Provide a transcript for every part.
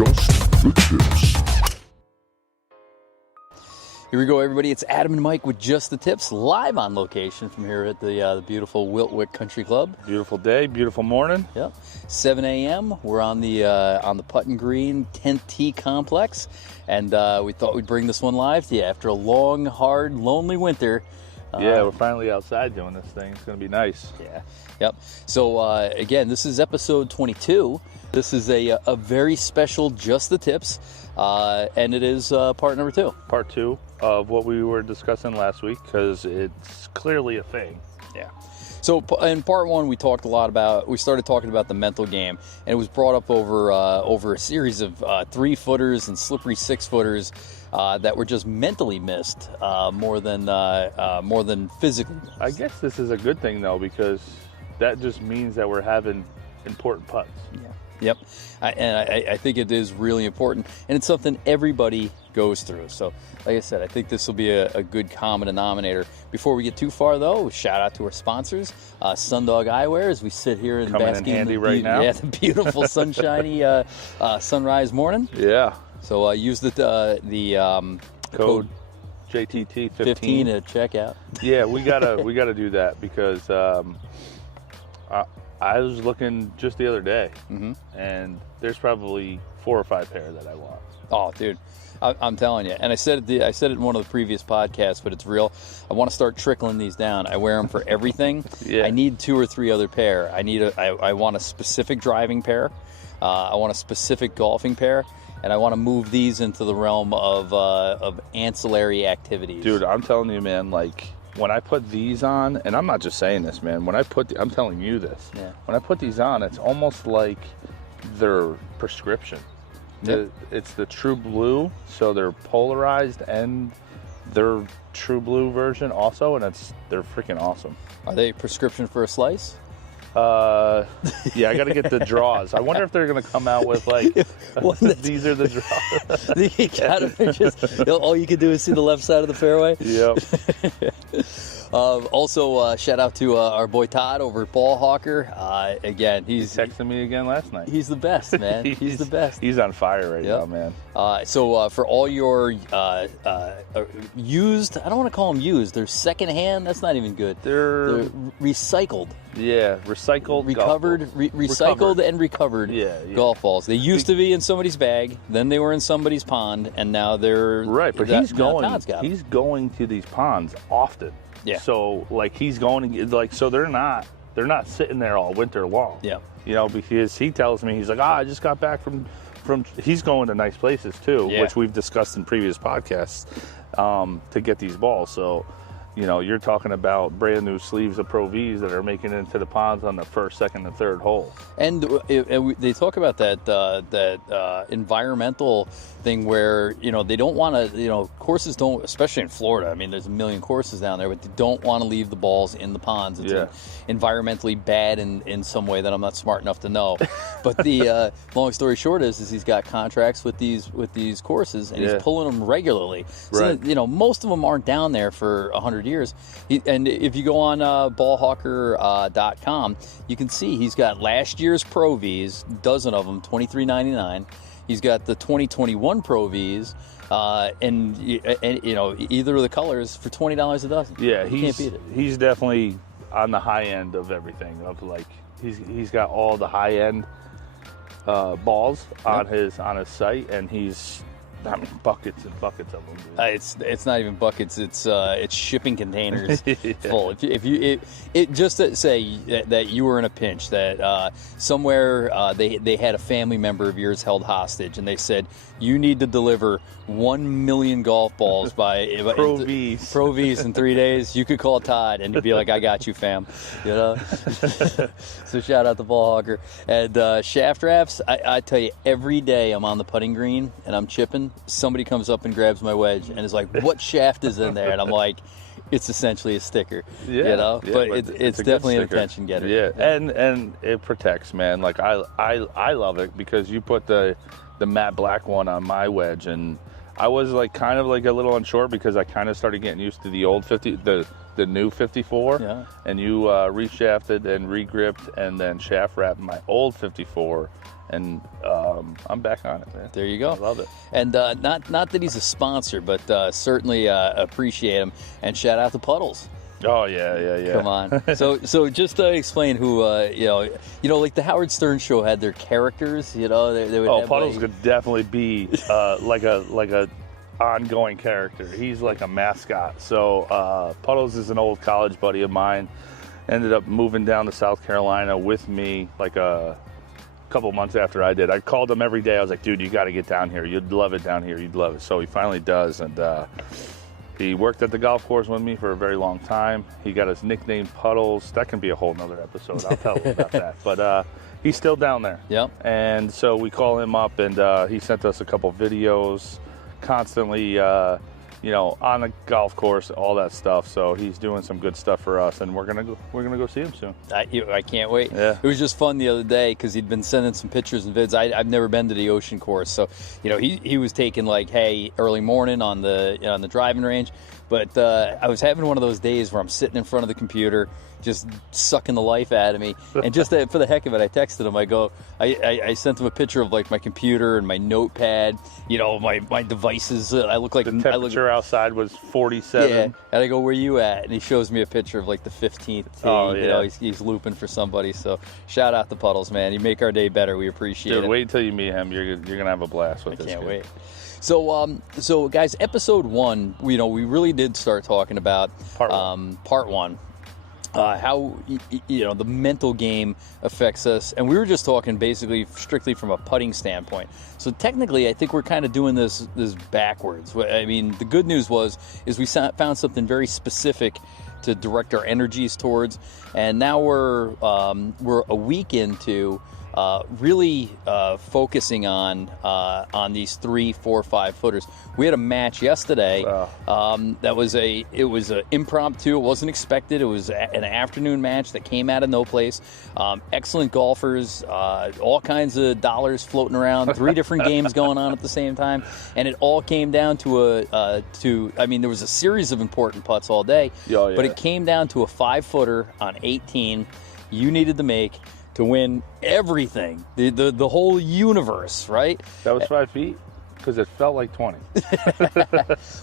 Just the Tips. Here we go, everybody. It's Adam and Mike with Just the Tips, live on location from here at the beautiful Wiltwick Country Club. Beautiful day, beautiful morning. Yep, 7 a.m. We're on the Putting Green 10th Tee complex, and we thought we'd bring this one live to you after a long, hard, lonely winter. Yeah, we're finally outside doing this thing. It's going to be nice. Yeah, yep. So, again, this is episode 22. This is a very special Just the Tips, and it is part number 2. Part 2 of what we were discussing last week, because it's clearly a thing. Yeah. So in part 1, we started talking about the mental game, and it was brought up over a series of 3-footers and slippery 6-footers that were just mentally missed more than physically missed. I guess this is a good thing, though, because that just means that we're having important putts. Yeah. Yep. I think it is really important, and it's something everybody goes through. So, like I said, I think this will be a good common denominator. Before we get too far, though, shout out to our sponsors, Sundog Eyewear, as we sit here and coming basking in handy right now. Yeah, the beautiful sunshiny sunrise morning. Yeah. So use the code JTT 15 at checkout. Yeah, we gotta do that, because I was looking just the other day, and there's probably 4 or 5 pair that I want. Oh, dude, I'm telling you. And I said it in one of the previous podcasts, but it's real. I want to start trickling these down. I wear them for everything. Yeah. I need 2 or 3 other pair. I want a specific driving pair. I want a specific golfing pair. And I want to move these into the realm of ancillary activities. Dude, I'm telling you, man, like, when I put these on, and I'm not just saying this, man, I'm telling you this. Yeah. When I put these on, it's almost like they're prescription. Yep. It's the true blue, so they're polarized, and they're true blue version also, and they're freaking awesome. Are they prescription for a slice? Yeah, I got to get the draws. I wonder if they're going to come out with, like, these are the draws. You gotta just, all you can do is see the left side of the fairway. Yep. Also, shout out to our boy Todd over at Ball Hawker. Again, He texted me again last night. He's the best, man. He's the best. He's on fire right now, man. So for all your used, I don't want to call them used. They're secondhand. That's not even good. They're recycled. Yeah, recycled, recovered, recycled and recovered golf balls. They used to be in somebody's bag, then they were in somebody's pond, and now they're right. But he's going to these ponds often. Yeah. So like he's going, like, so they're not sitting there all winter long. Yeah. You know, because he tells me, he's like, I just got back from he's going to nice places too, which we've discussed in previous podcasts, to get these balls. So, you know, you're talking about brand new sleeves of Pro Vs that are making it into the ponds on the first, second, and third hole. And they talk about that environmental thing where, you know, they don't want to, you know, courses don't, especially in Florida. I mean, there's a million courses down there, but they don't want to leave the balls in the ponds. It's environmentally bad in some way that I'm not smart enough to know. But the long story short is he's got contracts with these courses, and he's pulling them regularly. So that, you know, most of them aren't down there for 100 years. And if you go on ballhawker.com, you can see he's got last year's Pro Vs, dozen of them, $23.99. He's got the 2021 Pro Vs, and you know, either of the colors for $20 a dozen. Yeah, you can't beat it. He's definitely on the high end of everything. Of like, he's got all the high end balls on his site, and he's buckets and buckets of them. It's not even buckets. It's shipping containers full. If you just to say that you were in a pinch, that somewhere they had a family member of yours held hostage, and they said you need to deliver 1 million golf balls by Pro Vs in 3 days. You could call Todd and be like, I got you, fam. You know. So shout out to Ball Hawker and shaft wraps. I tell you, every day I'm on the putting green and I'm chipping, somebody comes up and grabs my wedge and is like, what shaft is in there? And I'm like, it's essentially a sticker. You know, but it's definitely an attention getter. Yeah. And it protects, man. Like I love it because you put the matte black one on my wedge, and I was like kind of like a little unsure because I kind of started getting used to the old the new 54, and you reshafted and regripped and then shaft wrapped my old 54, and I'm back on it, man. There you go. I love it. And not that he's a sponsor, but certainly appreciate him. And shout out to Puddles. Oh yeah. Come on. So just explain who like the Howard Stern show had their characters. They would. Oh, have, Puddles could definitely be like a ongoing character. He's like a mascot. So Puddles is an old college buddy of mine. Ended up moving down to South Carolina with me like a couple months after I did. I called him every day. I was like, dude, you got to get down here. You'd love it down here. You'd love it. So he finally does. And he worked at the golf course with me for a very long time. He got his nickname Puddles. That can be a whole nother episode. I'll tell you about that. But he's still down there. Yep. And so we call him up, and he sent us a couple videos constantly, on the golf course, all that stuff. So he's doing some good stuff for us, and we're gonna go see him soon. I can't wait. Yeah. It was just fun the other day because he'd been sending some pictures and vids. I've never been to the ocean course, so he was taking like, hey, early morning on the driving range. But I was having one of those days where I'm sitting in front of the computer, just sucking the life out of me. And just for the heck of it, I texted him. I sent him a picture of like my computer and my notepad, my devices. I look like the temperature outside was 47. Yeah, and I go, where you at? And he shows me a picture of like the 15th tee. Oh, yeah. He's looping for somebody. So shout out to Puddles, man. You make our day better. We appreciate it. Dude, wait until you meet him. You're gonna have a blast with this. I can't kid. wait. So guys, episode 1, we really did start talking about Part one. How the mental game affects us, and we were just talking basically strictly from a putting standpoint. So technically, I think we're kind of doing this backwards. I mean, the good news is we found something very specific to direct our energies towards, and now we're a week into really focusing on these 3, 4, 5 footers. We had a match yesterday. That was an impromptu. It wasn't expected. It was an afternoon match that came out of no place. Excellent golfers, all kinds of dollars floating around. 3 different games going on at the same time, and it all came down to there was a series of important putts all day, but it came down to a 5-footer on 18. You needed to make to win everything, the whole universe, right? That was 5 feet? Because it felt like 20.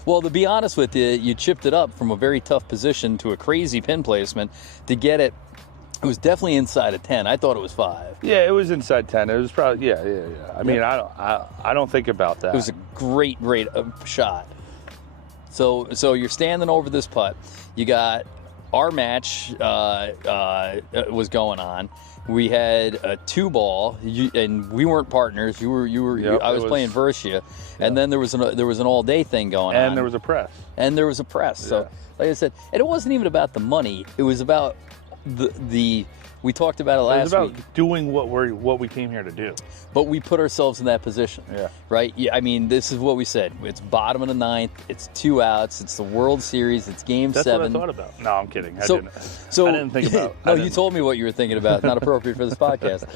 Well, to be honest with you, you chipped it up from a very tough position to a crazy pin placement to get it. It was definitely inside of 10. I thought it was 5. Yeah, it was inside 10. It was probably, yeah. I mean, I don't think about that. It was a great shot. So you're standing over this putt. You got our match was going on. We had a 2-ball, and we weren't partners. You were. Yep, I was playing versus you, and then there was an all-day thing going on, and there was a press. So, like I said, and it wasn't even about the money. It was about the. We talked about it last week. It was about doing what we came here to do. But we put ourselves in that position. Yeah. Right? Yeah, I mean, this is what we said. It's bottom of the 9th. It's 2 outs. It's the World Series. It's Game 7. That's what I thought about. No, I'm kidding. I didn't think about it. No, you told me what you were thinking about. Not appropriate for this podcast.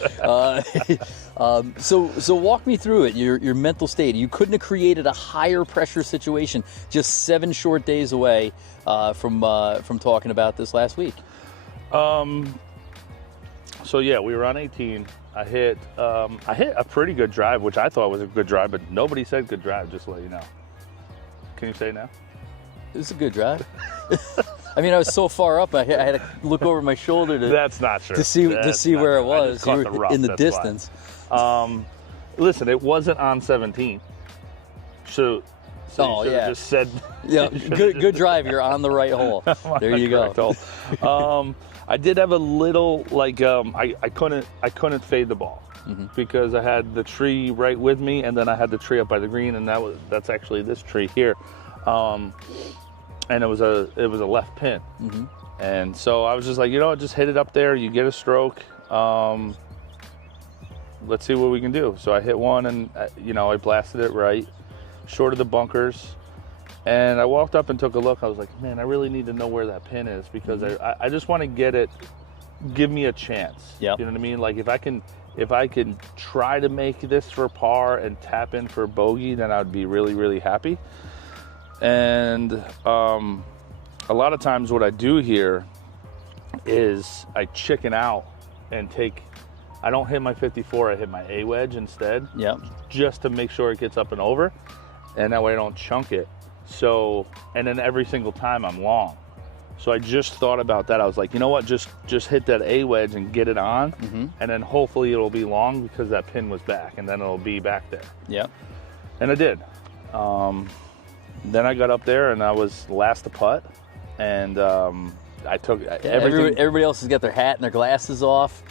So walk me through it, your mental state. You couldn't have created a higher pressure situation just 7 short days away from talking about this last week. So yeah, we were on 18. I hit a pretty good drive, which I thought was a good drive, but nobody said good drive. Just to let you know. Can you say it now? It was a good drive. I mean, I was so far up, I had to look over my shoulder to. That's not true. To see where it was. You were in the distance. Listen, it wasn't on 17. So you just said. Yeah, good drive. You're on the right hole. There you go. I did have a little I couldn't fade the ball because I had the tree right with me, and then I had the tree up by the green, and that's actually this tree here, and it was a left pin, and so I was just like, just hit it up there. You get a stroke. Let's see what we can do. So I hit one, and I blasted it right, short of the bunkers. And I walked up and took a look. I was like, man, I really need to know where that pin is because I just want to get it, give me a chance. Yep. You know what I mean? Like if I can try to make this for par and tap in for bogey, then I'd be really, really happy. And a lot of times what I do here is I chicken out and take I don't hit my 54, I hit my A wedge instead. Yep. Just to make sure it gets up and over, and that way I don't chunk it. So, and then every single time I'm long. So I just thought about that. I was like, you know what, just hit that A wedge and get it on, and then hopefully it'll be long because that pin was back, and then it'll be back there. Yep. And I did. Then I got up there and I was last to putt, and I took everything. Everybody else has got their hat and their glasses off.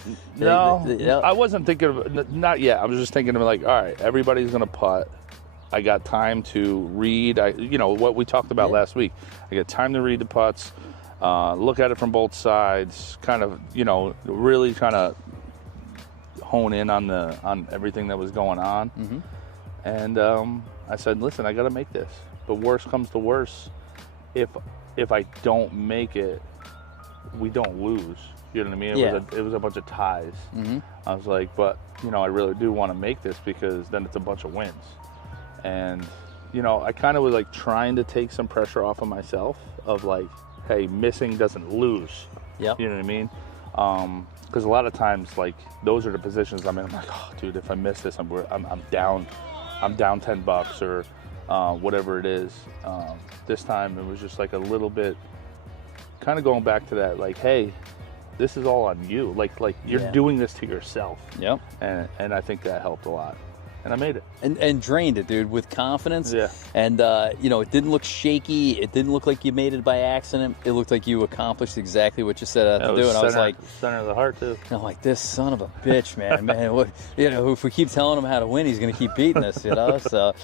I wasn't thinking of, not yet. I was just thinking of like, all right, everybody's gonna putt. I got time to read. What we talked about last week. I got time to read the putts, look at it from both sides, kind of, really kind of hone in on everything that was going on. And I said, listen, I got to make this. But worst comes to worst, if I don't make it, we don't lose. You know what I mean? It was a bunch of ties. I was like, but I really do want to make this because then it's a bunch of wins. And I kind of was like trying to take some pressure off of myself of like, hey, missing doesn't lose. Yep. You know what I mean? Because a lot of times, like, those are the positions I'm in. I'm like, oh, dude, if I miss this, I'm down $10 or whatever it is. This time it was just like a little bit, kind of going back to that, like, hey, this is all on you. Like you're doing this to yourself. Yep. And I think that helped a lot. And I made it. And drained it, dude, with confidence. Yeah. And, it didn't look shaky. It didn't look like you made it by accident. It looked like you accomplished exactly what you set out to do. And I was like... Center of the heart, too. I'm like, this son of a bitch, man. What, if we keep telling him how to win, he's going to keep beating us, So,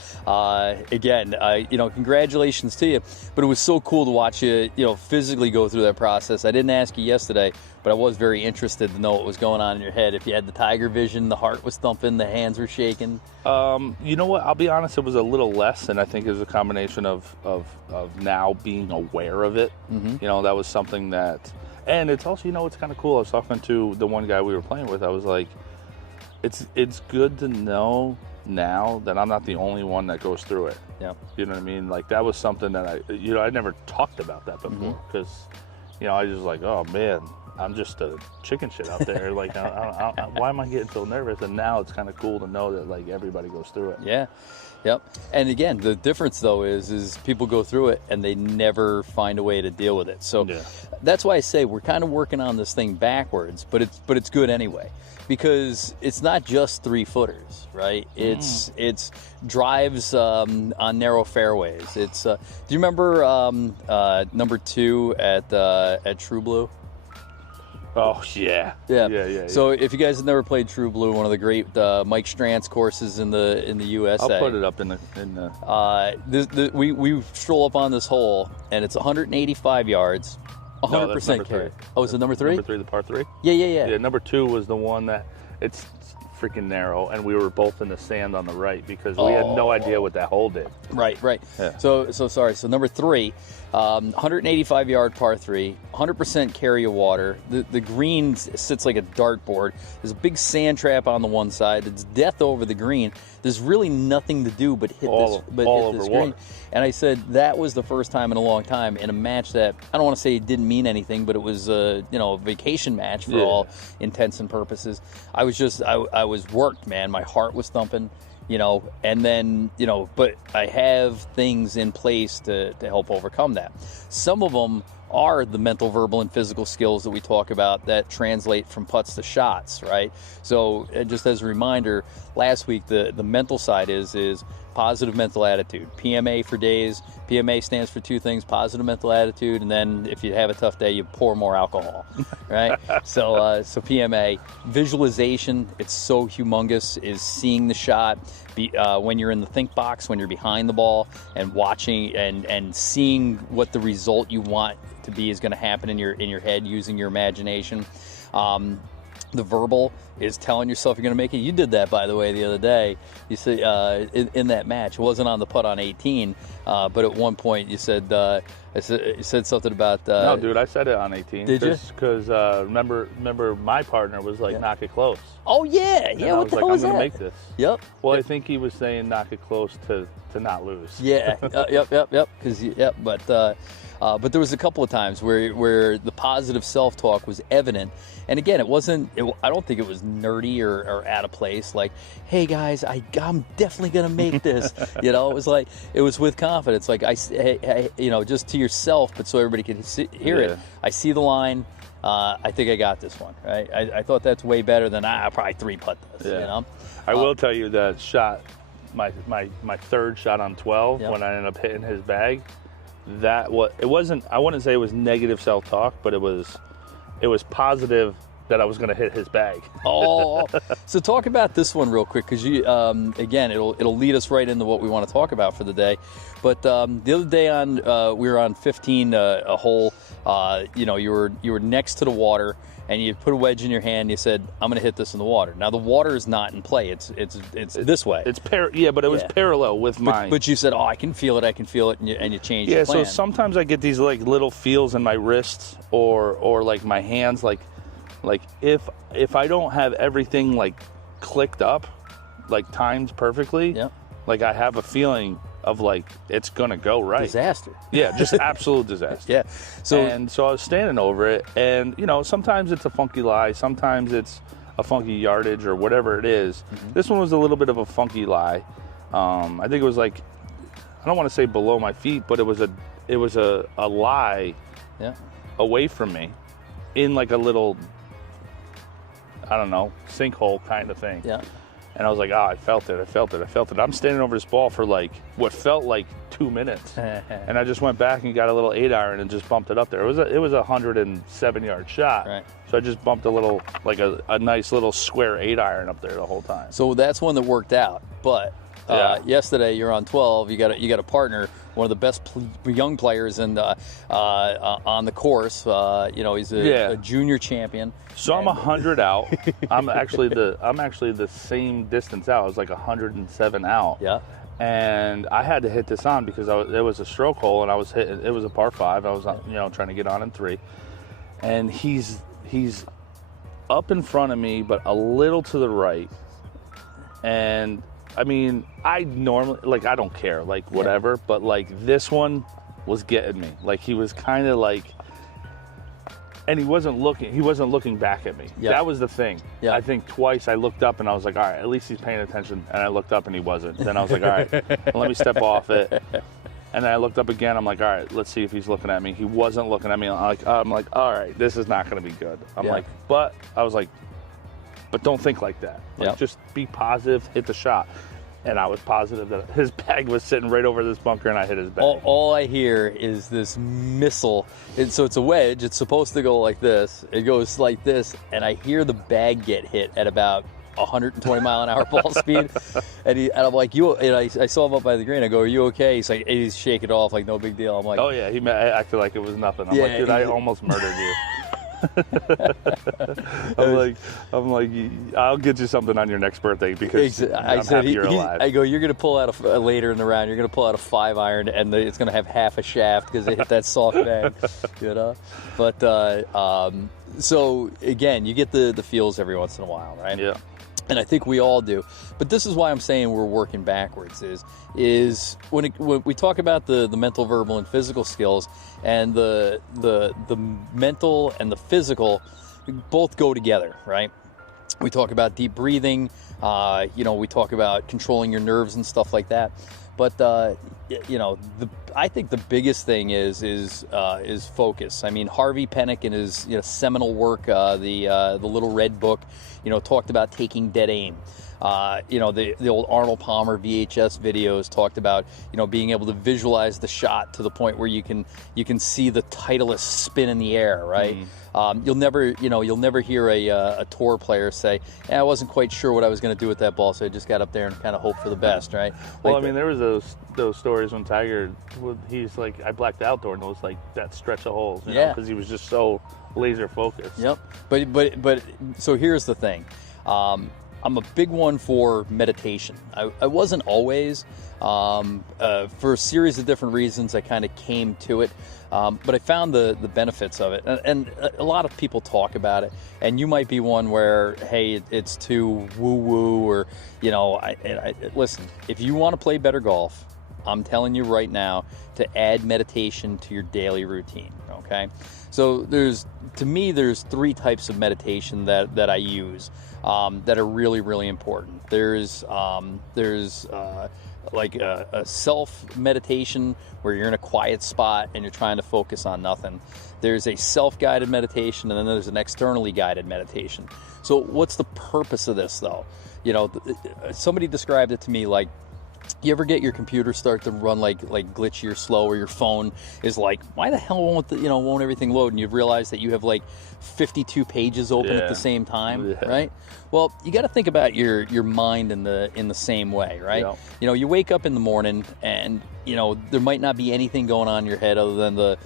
again, congratulations to you. But it was so cool to watch you, physically go through that process. I didn't ask you yesterday, but I was very interested to know what was going on in your head. If you had the tiger vision, the heart was thumping, the hands were shaking. You know what? I'll be honest. It was a little less, and I think it was a combination of now being aware of it. That was something that, and it's also, it's kind of cool. I was talking to the one guy we were playing with. I was like, it's good to know now that I'm not the only one that goes through it. Yeah. You know what I mean? Like, that was something that I never talked about that before because, I was just like, oh man, I'm just a chicken shit out there. Like, why am I getting so nervous? And now it's kind of cool to know that, like, everybody goes through it. Yeah. Yep. And again, the difference, though, is people go through it and they never find a way to deal with it. So that's why I say we're kind of working on this thing backwards, but it's good anyway. Because it's not just 3-footers, right? It's drives on narrow fairways. It's do you remember number 2 at True Blue? Oh yeah. So if you guys have never played True Blue, one of the great Mike Strantz courses in the USA. I'll put it up in the. We stroll up on this hole and it's 185 yards. 100% carry. Oh, is it number 3? Number 3, the par 3? Yeah. Yeah, number 2 was the one that it's freaking narrow, and we were both in the sand on the right because we had no idea what that hole did. Right. Yeah. So sorry. So number 3, 185 yard par 3, 100% carry of water. The green sits like a dartboard. There's a big sand trap on the one side. It's death over the green. There's really nothing to do but hit this green. And I said that was the first time in a long time in a match that I don't want to say it didn't mean anything, but it was a vacation match for all intents and purposes. I was worked, man. My heart was thumping. And then, but I have things in place to help overcome that. Some of them are the mental, verbal, and physical skills that we talk about that translate from putts to shots, right? So just as a reminder, last week, the mental side is positive mental attitude. PMA for days. PMA stands for 2 things: positive mental attitude, and then if you have a tough day, you pour more alcohol, right? So PMA. Visualization, it's so humongous, is seeing the shot when you're in the think box, when you're behind the ball, and watching and seeing what the result you want to be is going to happen in your head using your imagination. The verbal is telling yourself you're going to make it. You did that, by the way, the other day. You see, in that match, it wasn't on the putt on 18, But at one point you said you said something about. No, dude, I said it on 18. Did you? Because remember my partner was like, knock it close. Oh yeah, And yeah. I What was the like, hell is I'm gonna that? make this. Yep. Well, I think he was saying knock it close to not lose. Yeah. Yep. Because but there was a couple of times where the positive self-talk was evident, and again, it wasn't. I don't think it was nerdy or out of place. Like, hey guys, I'm definitely gonna make this. It was like it was with confidence. Like just to yourself, but so everybody could hear it. I see the line. I think I got this one. Right. I thought that's way better than I'll probably 3-putt this. Yeah. I will tell you that shot, my third shot on 12 when I ended up hitting his bag. I wouldn't say it was negative self-talk, but it was positive that I was going to hit his bag. So talk about this one real quick, because you again it'll lead us right into what we want to talk about for the day. But the other day we were on 15 a hole. You were next to the water, and you put a wedge in your hand. And you said, "I'm going to hit this in the water." Now the water is not in play; it's this way. But it was parallel with mine. But you said, "Oh, I can feel it, and you changed. Yeah. Your plan. So sometimes I get these like little feels in my wrists or like my hands, like if I don't have everything like clicked up, like timed perfectly, like I have a feeling of like it's gonna go right. Disaster. Yeah, just absolute disaster. Yeah. So I was standing over it, and sometimes it's a funky lie, sometimes it's a funky yardage or whatever it is. Mm-hmm. This one was a little bit of a funky lie. I think it was like, I don't want to say below my feet, but it was a lie away from me in like a little, I don't know, sinkhole kind of thing. Yeah. And I was like, I felt it. I'm standing over this ball for like what felt like 2 minutes. And I just went back and got a little 8-iron and just bumped it up there. It was a 107-yard shot. Right. So I just bumped a little, like a nice little square 8-iron up there the whole time. So that's one that worked out. But yesterday you're on 12. You got a partner, one of the best young players on the course. He's a junior champion. So I'm 100 out. I'm actually the same distance out. I was like 107 out. Yeah. And I had to hit this on because it was a stroke hole, and I was hitting. It was a par 5. I was trying to get on in 3, and he's up in front of me, but a little to the right. And I mean, I normally, like, I don't care, like, whatever, but, like, this one was getting me. Like, he was kind of, like, and he wasn't looking back at me. Yeah. That was the thing. Yeah. I think twice I looked up and I was like, all right, at least he's paying attention. And I looked up and he wasn't. Then I was like, all right, let me step off it. And then I looked up again. I'm like, all right, let's see if he's looking at me. He wasn't looking at me. I'm like, all right, this is not going to be good. But don't think like that. Like, just be positive, hit the shot. And I was positive that his bag was sitting right over this bunker, and I hit his bag. All I hear is this missile. So it's a wedge. It's supposed to go like this. It goes like this, and I hear the bag get hit at about 120 mile an hour ball speed. And I'm like, I saw him up by the green. I go, are you okay? He's like, he's shaking it off like no big deal. I'm like, oh yeah, he acted like it was nothing. I'm like, dude, I almost murdered you. I'm like, I'll get you something on your next birthday because I'm happy you're alive. I go, you're going to pull out later in the round. You're going to pull out a 5-iron, and it's going to have half a shaft because they hit that soft bag, But so again, you get the feels every once in a while, right? Yeah. And I think we all do. But this is why I'm saying we're working backwards. Is when we talk about the mental, verbal, and physical skills, and the mental and the physical both go together, right? We talk about deep breathing. We talk about controlling your nerves and stuff like that. But I think the biggest thing is focus. I mean, Harvey Penick in his seminal work, the Little Red Book, talked about taking dead aim. The old Arnold Palmer VHS videos talked about being able to visualize the shot to the point where you can see the Titleist spin in the air, right? Mm-hmm. You'll never hear a tour player say, I wasn't quite sure what I was going to do with that ball, so I just got up there and kind of hoped for the best, right? Well, I mean, there was those stories when Tiger, he's like, I blacked out during those like that stretch of holes, because he was just so laser focused. Yep. But so here's the thing. I'm a big one for meditation. I wasn't always. For a series of different reasons, I kind of came to it. But I found the benefits of it. And a lot of people talk about it. And you might be one where, hey, it's too woo-woo, or, you know, listen, if you want to play better golf, I'm telling you right now to add meditation to your daily routine, okay? So to me, there's three types of meditation that I use that are really, really important. There's like a self meditation where you're in a quiet spot and you're trying to focus on nothing. There's a self-guided meditation, and then there's an externally guided meditation. So what's the purpose of this, though? You know, somebody described it to me like, you ever get your computer start to run like glitchy or slow, or your phone is like, why the hell won't everything load? And you've realized that you have like 52 pages open at the same time, right? Well, you got to think about your mind in the same way, right? Yeah. You know, you wake up in the morning and, you know, there might not be anything going on in your head other than the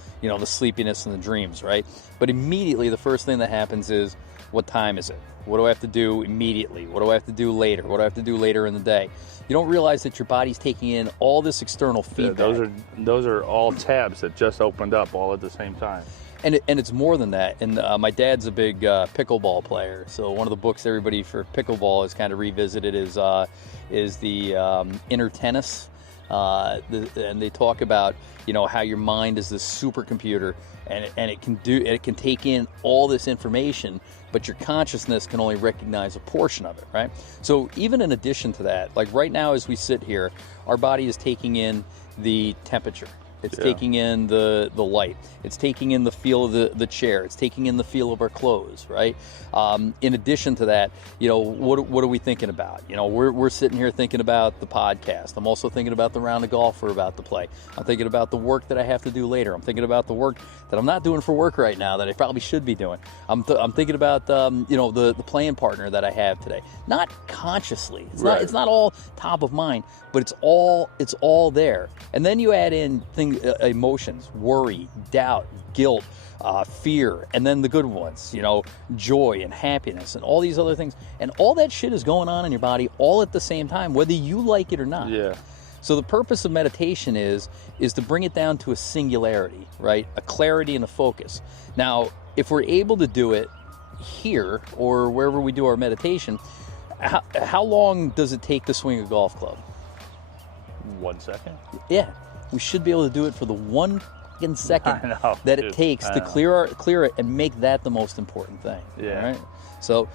sleepiness and the dreams, right? But immediately the first thing that happens is, what time is it? What do I have to do immediately? What do I have to do later? What do I have to do later in the day? You don't realize that your body's taking in all this external feedback. Yeah, those are all tabs that just opened up all at the same time. And it's more than that. And my dad's a big pickleball player. So one of the books everybody for pickleball has kind of revisited is the Inner Tennis. And they talk about, you know, how your mind is this supercomputer, and it can take in all this information, but your consciousness can only recognize a portion of it, right? So even in addition to that, like right now as we sit here, our body is taking in the temperature. It's taking in the light. It's taking in the feel of the chair. It's taking in the feel of our clothes, right? In addition to that, you know, what are we thinking about? You know, we're sitting here thinking about the podcast. I'm also thinking about the round of golf we're about to play. I'm thinking about the work that I have to do later. I'm thinking about the work that I'm not doing for work right now that I probably should be doing. I'm thinking about you know, the playing partner that I have today. Not consciously. It's not all top of mind, but it's all there. And then you add in things. Emotions, worry, doubt, guilt, fear, and then the good ones, you know, joy and happiness and all these other things. And all that shit is going on in your body all at the same time, whether you like it or not. Yeah. So the purpose of meditation is to bring it down to a singularity, right? A clarity and a focus. Now, if we're able to do it here or wherever we do our meditation, how long does it take to swing a golf club? 1 second. Yeah. We should be able to do it for the 1 second that it takes to clear it and make that the most important thing. Yeah. Right? So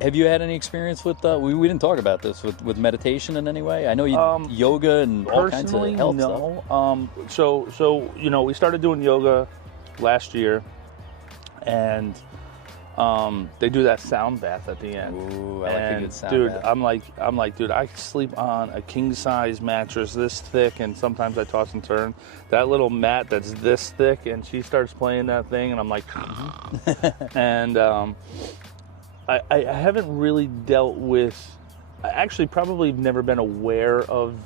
have you had any experience with? We didn't talk about this with meditation in any way. I know you yoga and all kinds of health stuff. So you know, we started doing yoga last year, and they do that sound bath at the end. Ooh, I like a good sound dude, bath. I'm like, dude, I sleep on a king size mattress this thick, and sometimes I toss and turn. That little mat that's this thick, and she starts playing that thing, and I'm like, and I haven't really dealt with. I actually probably never been aware of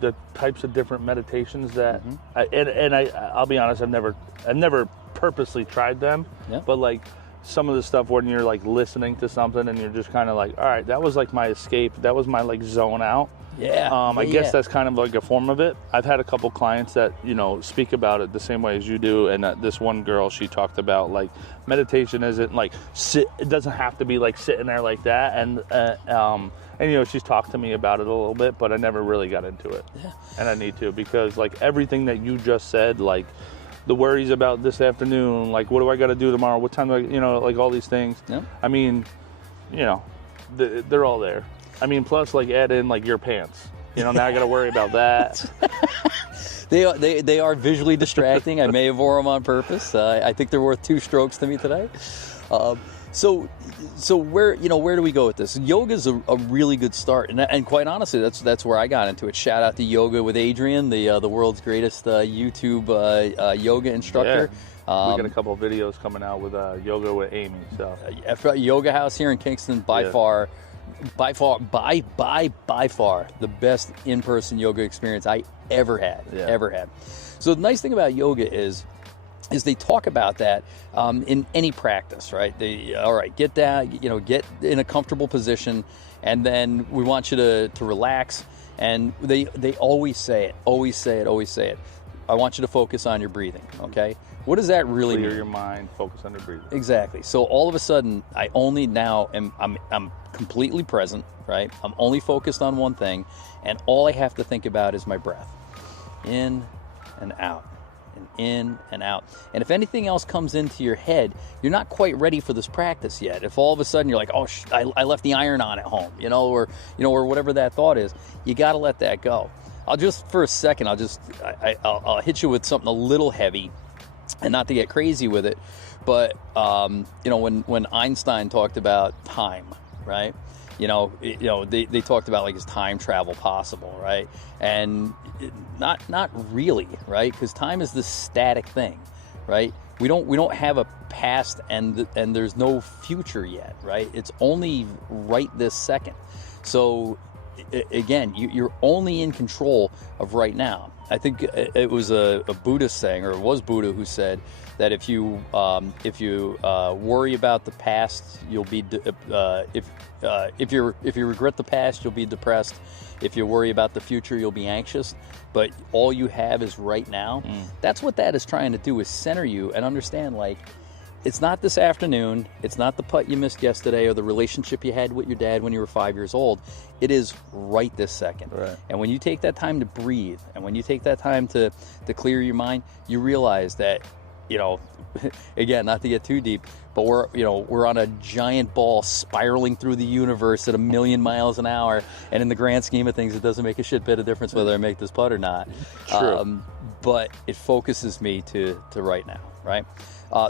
the types of different meditations that, I'll be honest, I've never purposely tried them, but like. Some of the stuff when you're like listening to something and you're just kind of like, all right, that was like my escape. That was my like zone out. I guess that's kind of like a form of it. I've had a couple clients that, you know, speak about it the same way as you do. And this one girl, she talked about like meditation isn't like it doesn't have to be like sitting there like that. And you know, she's talked to me about it a little bit, but I never really got into it. Yeah. And I need to, because like everything that you just said, like, the worries about this afternoon, like what do I got to do tomorrow? What time do I, you know, like all these things. Yeah. I mean, you know, they're all there. I mean, plus like add in like your pants. You know, now I got to worry about that. They are visually distracting. I may have wore them on purpose. I think they're worth 2 strokes to me today. So where do we go with this? Yoga's a really good start, and quite honestly, that's where I got into it. Shout out to Yoga with Adrian, the world's greatest YouTube yoga instructor. Yeah. We got a couple of videos coming out with Yoga with Amy. So Yoga House here in Kingston, by far the best in-person yoga experience I ever had. So the nice thing about yoga is is they talk about that in any practice, right? All right, get that, get in a comfortable position, and then we want you to relax. And they always say it. I want you to focus on your breathing, okay? What does that really mean? Clear your mind, focus on your breathing. Exactly. So all of a sudden, I only now I'm completely present, right? I'm only focused on one thing, and all I have to think about is my breath. In and out, and in and out. And if anything else comes into your head, you're not quite ready for this practice yet. If all of a sudden you're like, oh, I left the iron on at home, or whatever that thought is, you got to let that go. I'll just, for a second, I'll hit you with something a little heavy, and not to get crazy with it, but when Einstein talked about time, right? They talked about, like, is time travel possible, right? And not really, right? Because time is this static thing, right? We don't have a past and there's no future yet, right? It's only right this second. So again, you're only in control of right now. I think it was a Buddhist saying, or it was Buddha who said that if you worry about the past, you'll be if you regret the past, you'll be depressed. If you worry about the future, you'll be anxious. But all you have is right now. That's what that is trying to do, is center you and understand, like, it's not this afternoon, it's not the putt you missed yesterday or the relationship you had with your dad when you were 5 years old. It is right this second. Right. And when you take that time to breathe, and when you take that time to clear your mind, you realize that, again, not to get too deep, but we're on a giant ball spiraling through the universe at 1,000,000 miles an hour, and in the grand scheme of things, it doesn't make a shit bit of difference whether I make this putt or not. True. But it focuses me to right now, right?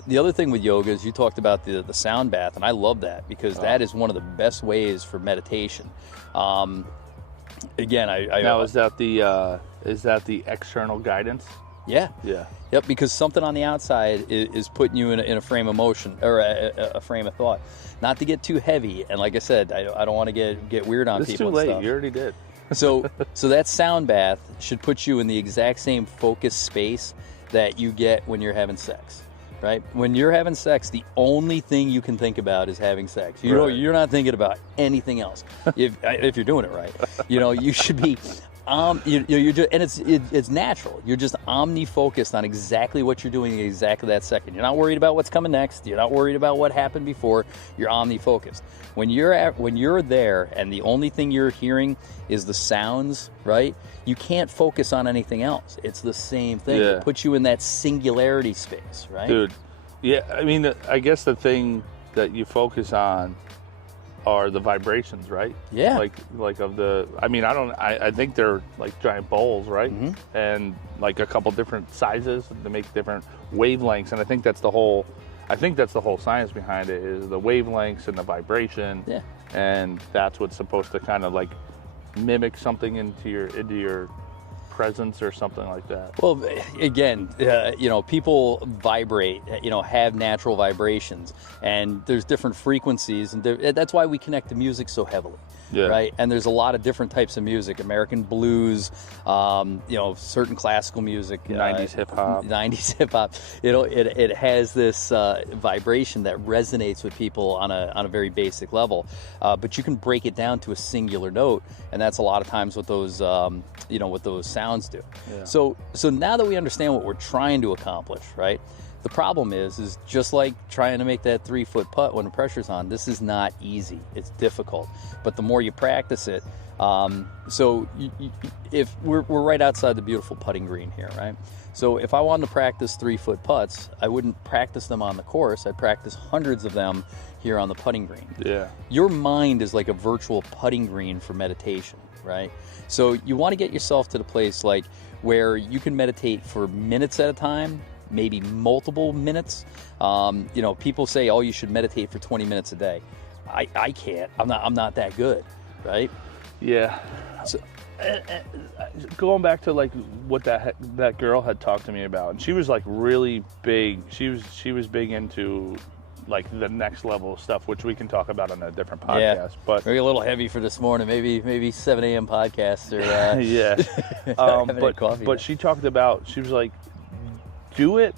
The other thing with yoga is you talked about the sound bath, and I love that because that is one of the best ways for meditation. Again, now is that the external guidance? Yeah. Yeah. Yep. Because something on the outside is putting you in a frame of motion, or a frame of thought. Not to get too heavy, and like I said, I don't want to get weird on It's people. too late. And stuff. You already did. So that sound bath should put you in the exact same focus space that you get when you're having sex. Right? When you're having sex, the only thing you can think about is having sex. You're not thinking about anything else. If you're doing it right, you should be. You're just, and it's natural. You're just omni-focused on exactly what you're doing exactly that second. You're not worried about what's coming next. You're not worried about what happened before. You're omni-focused. When you're there, and the only thing you're hearing is the sounds, right? You can't focus on anything else. It's the same thing. Yeah. It puts you in that singularity space, right? Dude, yeah. I mean, I guess the thing that you focus on are the vibrations, right? Yeah. Like of the. I mean, I think they're like giant bowls, right? Mm-hmm. And like a couple different sizes to make different wavelengths, and I think that's the whole science behind it, is the wavelengths and the vibration. Yeah. And that's what's supposed to kind of like mimic something into your presence or something like that. Well, again, people vibrate, have natural vibrations, and there's different frequencies, and that's why we connect to music so heavily. Yeah. Right. And there's a lot of different types of music, American blues, certain classical music, 90s hip hop. 90s hip hop. It has this vibration that resonates with people on a very basic level. But you can break it down to a singular note, and that's a lot of times what those what those sounds do. Yeah. So now that we understand what we're trying to accomplish, right? The problem is just like trying to make that 3-foot putt when the pressure's on. This is not easy. It's difficult. But the more you practice it, if we're right outside the beautiful putting green here, right? So if I wanted to practice 3-foot putts, I wouldn't practice them on the course. I'd practice hundreds of them here on the putting green. Yeah. Your mind is like a virtual putting green for meditation, right? So you want to get yourself to the place like where you can meditate for minutes at a time, maybe multiple minutes. People say, oh, you should meditate for 20 minutes a day. I can't. I'm not that good, right? Yeah. So, going back to like what that girl had talked to me about, and she was like really big. She was big into like the next level of stuff, which we can talk about on a different podcast. Yeah. But maybe a little heavy for this morning. Maybe 7 a.m. podcasts or yeah. But she talked about, she was like, do it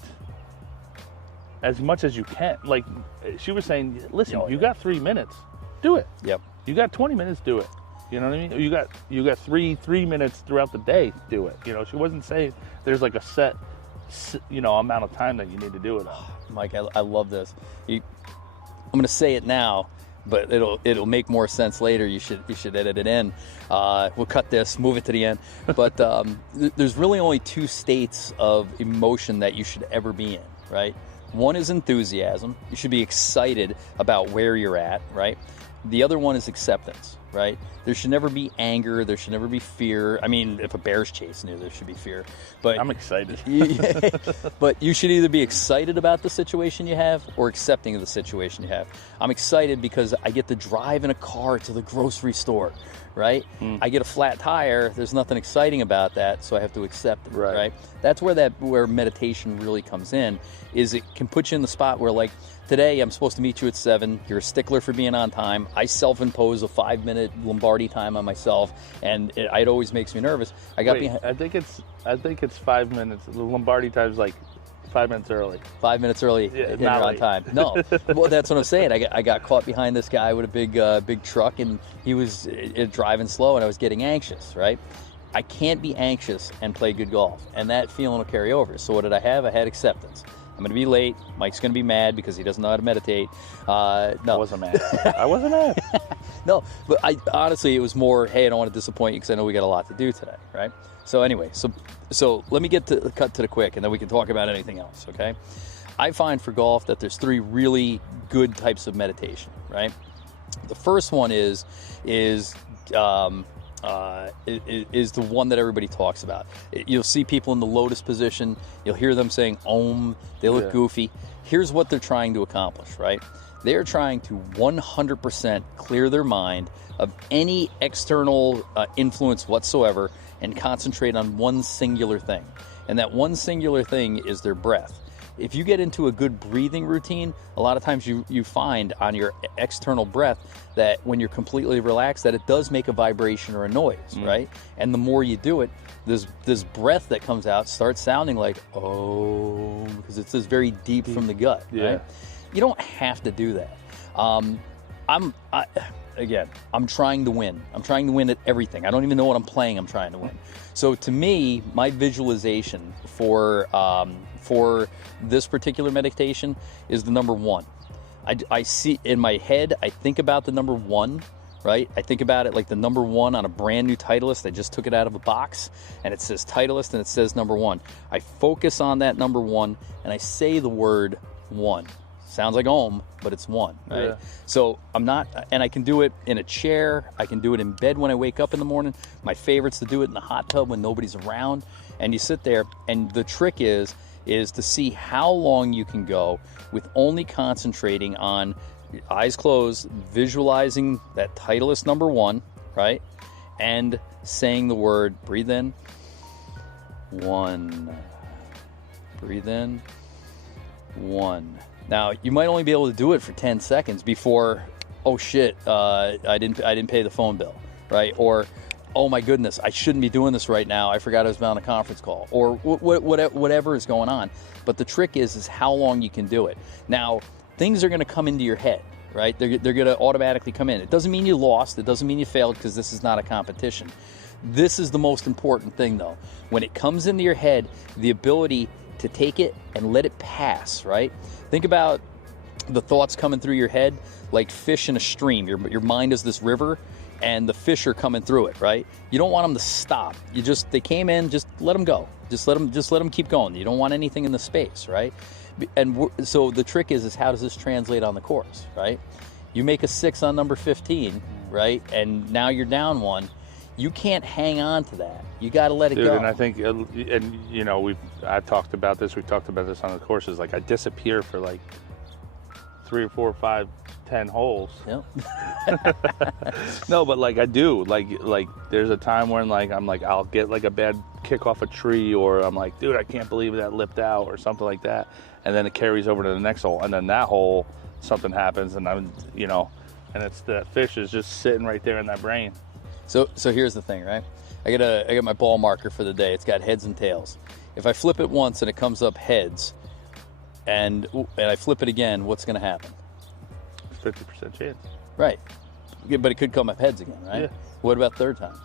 as much as you can. Like she was saying, listen, Oh, you yeah. got 3 minutes, do it. Yep. You got 20 minutes, do it. You know what I mean? You got three minutes throughout the day, do it. You know, she wasn't saying there's like a set, amount of time that you need to do it. Mike, I love this. I'm going to say it now, but it'll make more sense later. You should edit it in. We'll cut this, move it to the end. But there's really only 2 states of emotion that you should ever be in, right? One is enthusiasm. You should be excited about where you're at, right? The other one is acceptance, right? There should never be anger. There should never be fear. I mean, if a bear's chasing you, there should be fear. But I'm excited. But you should either be excited about the situation you have or accepting of the situation you have. I'm excited because I get to drive in a car to the grocery store, right? I get a flat tire. There's nothing exciting about that, so I have to accept it, right? That's where meditation really comes in, is it can put you in the spot where, like, today I'm supposed to meet you at 7. You're a stickler for being on time. I self-impose a 5-minute Lombardi time on myself, and it always makes me nervous. I think it's 5 minutes. The Lombardi time's like 5 minutes early. 5 minutes early, and you're on time. No, well, that's what I'm saying. I got caught behind this guy with a big truck, and he was driving slow, and I was getting anxious, right? I can't be anxious and play good golf, and that feeling will carry over. So what did I have? I had acceptance. I'm going to be late. Mike's going to be mad because he doesn't know how to meditate. No. I wasn't mad. I wasn't mad. No, but honestly, it was more, hey, I don't want to disappoint you because I know we got a lot to do today, right? So anyway, so let me cut to the quick, and then we can talk about anything else, okay? I find for golf that there's 3 really good types of meditation, right? The first one is the one that everybody talks about. You'll see people in the lotus position. You'll hear them saying Om. They look goofy. Here's what they're trying to accomplish, right? They're trying to 100% clear their mind of any external influence whatsoever and concentrate on one singular thing. And that one singular thing is their breath. If you get into a good breathing routine, a lot of times you find on your external breath that when you're completely relaxed, that it does make a vibration or a noise, right? And the more you do it, this breath that comes out starts sounding like, oh, because it's just very deep from the gut, right? You don't have to do that. I'm trying to win. I'm trying to win at everything. I don't even know what I'm playing. I'm trying to win. So to me, my visualization for this particular meditation is the number 1. I see in my head, I think about the number 1, right? I think about it like the number 1 on a brand new Titleist. I just took it out of a box, and it says Titleist, and it says number 1. I focus on that number 1, and I say the word 1. Sounds like Om, but it's 1, right? Yeah. So I can do it in a chair. I can do it in bed when I wake up in the morning. My favorite's to do it in the hot tub when nobody's around. And you sit there, and the trick is to see how long you can go with only concentrating on eyes closed, visualizing that Titleist number 1, right? And saying the word, breathe in, 1, breathe in, 1. Now, you might only be able to do it for 10 seconds before, oh shit, I didn't pay the phone bill, right? Or, oh my goodness, I shouldn't be doing this right now. I forgot I was on a conference call, or whatever is going on. But the trick is how long you can do it. Now, things are going to come into your head, right? They're going to automatically come in. It doesn't mean you lost. It doesn't mean you failed, because this is not a competition. This is the most important thing, though. When it comes into your head, the ability to take it and let it pass, right? Think about the thoughts coming through your head like fish in a stream. Your mind is this river, and the fish are coming through it, right? You don't want them to stop. They came in, just let them go. Just let them keep going. You don't want anything in the space, right? And so the trick is how does this translate on the course, right? You make a 6 on number 15, right? And now you're down 1. You can't hang on to that. You got to let it go. And I think, I've talked about this. We've talked about this on the courses. Like, I disappear for like 3 or 4 or 5, 10 holes. Yep. No, but like I do. Like there's a time when like I'm like I'll get like a bad kick off a tree, or I'm like, dude, I can't believe that lipped out, or something like that. And then it carries over to the next hole, and then that hole something happens, and I'm and it's that fish is just sitting right there in that brain. So here's the thing, right? I got my ball marker for the day. It's got heads and tails. If I flip it once and it comes up heads, and I flip it again, what's going to happen? 50% chance. Right. Yeah, but it could come up heads again, right? Yeah. What about third time?